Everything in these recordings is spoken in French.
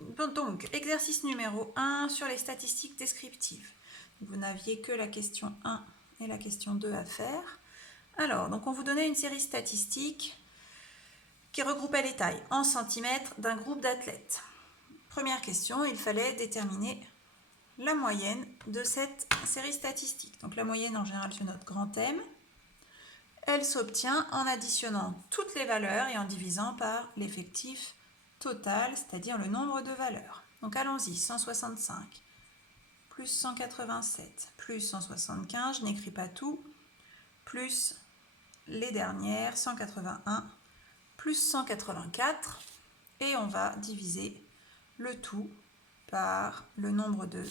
Bon, donc, exercice numéro 1 sur les statistiques descriptives. Vous n'aviez que la question 1 et la question 2 à faire. Alors, donc on vous donnait une série statistique qui regroupait les tailles en centimètres d'un groupe d'athlètes. Première question, il fallait déterminer la moyenne de cette série statistique. Donc la moyenne en général c'est notre grand M. Elle s'obtient en additionnant toutes les valeurs et en divisant par l'effectif total, c'est-à-dire le nombre de valeurs. Donc allons-y, 165 plus 187 plus 175, je n'écris pas tout, plus les dernières, 181 plus 184, et on va diviser le tout par le nombre de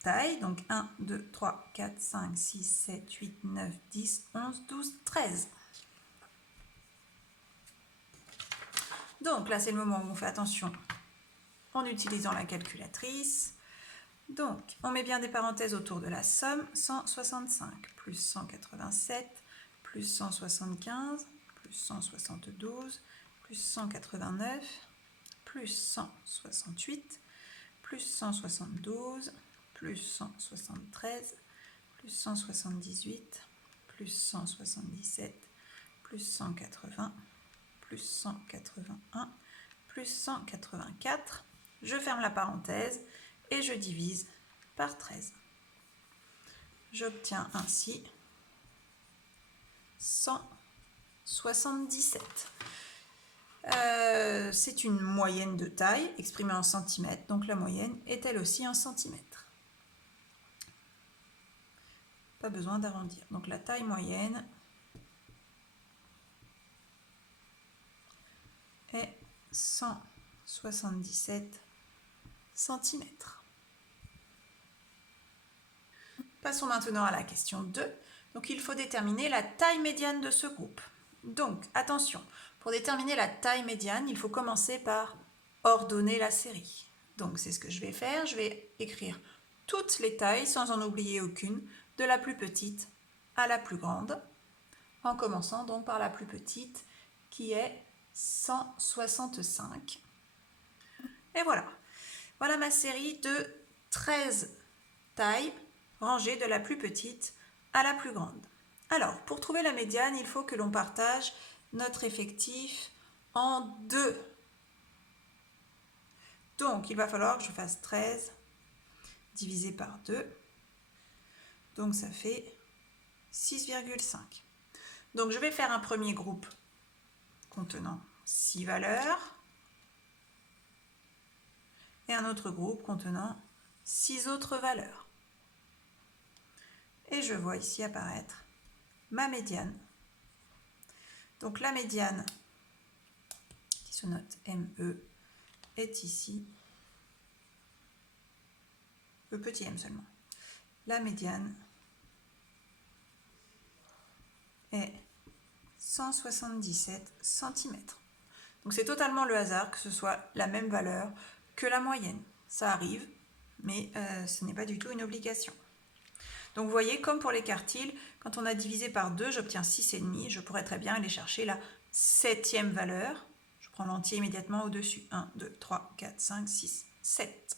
tailles, donc 1, 2, 3, 4, 5, 6, 7, 8, 9, 10, 11, 12, 13. Donc là, c'est le moment où on fait attention en utilisant la calculatrice. Donc, on met bien des parenthèses autour de la somme. 165 plus 187 plus 175 plus 172 plus 189 plus 168 plus 172 plus 173 plus 178 plus 177 plus 180 plus 181 plus 184. Je ferme la parenthèse et je divise par 13. J'obtiens ainsi 177. C'est une moyenne de taille exprimée en centimètres, donc la moyenne est elle aussi en centimètres. Pas besoin d'arrondir. Donc la taille moyenne est 177 centimètres. Passons maintenant à la question 2. Donc il faut déterminer la taille médiane de ce groupe. Donc attention, pour déterminer la taille médiane, il faut commencer par ordonner la série. Donc c'est ce que je vais faire, je vais écrire toutes les tailles sans en oublier aucune, de la plus petite à la plus grande, en commençant donc par la plus petite qui est 165. Et voilà, voilà ma série de 13 tailles rangées de la plus petite à la plus grande. Alors, pour trouver la médiane, il faut que l'on partage notre effectif en deux. Donc, il va falloir que je fasse 13 divisé par 2. Donc, ça fait 6,5. Donc, je vais faire un premier groupe contenant 6 valeurs et un autre groupe contenant 6 autres valeurs. Et je vois ici apparaître ma médiane. Donc la médiane, qui se note ME, est ici, le petit m seulement. La médiane est 177 cm. Donc c'est totalement le hasard que ce soit la même valeur que la moyenne. Ça arrive, mais ce n'est pas du tout une obligation. Donc vous voyez, comme pour les quartiles, quand on a divisé par 2, j'obtiens 6,5. Je pourrais très bien aller chercher la 7e valeur. Je prends l'entier immédiatement au-dessus. 1, 2, 3, 4, 5, 6, 7.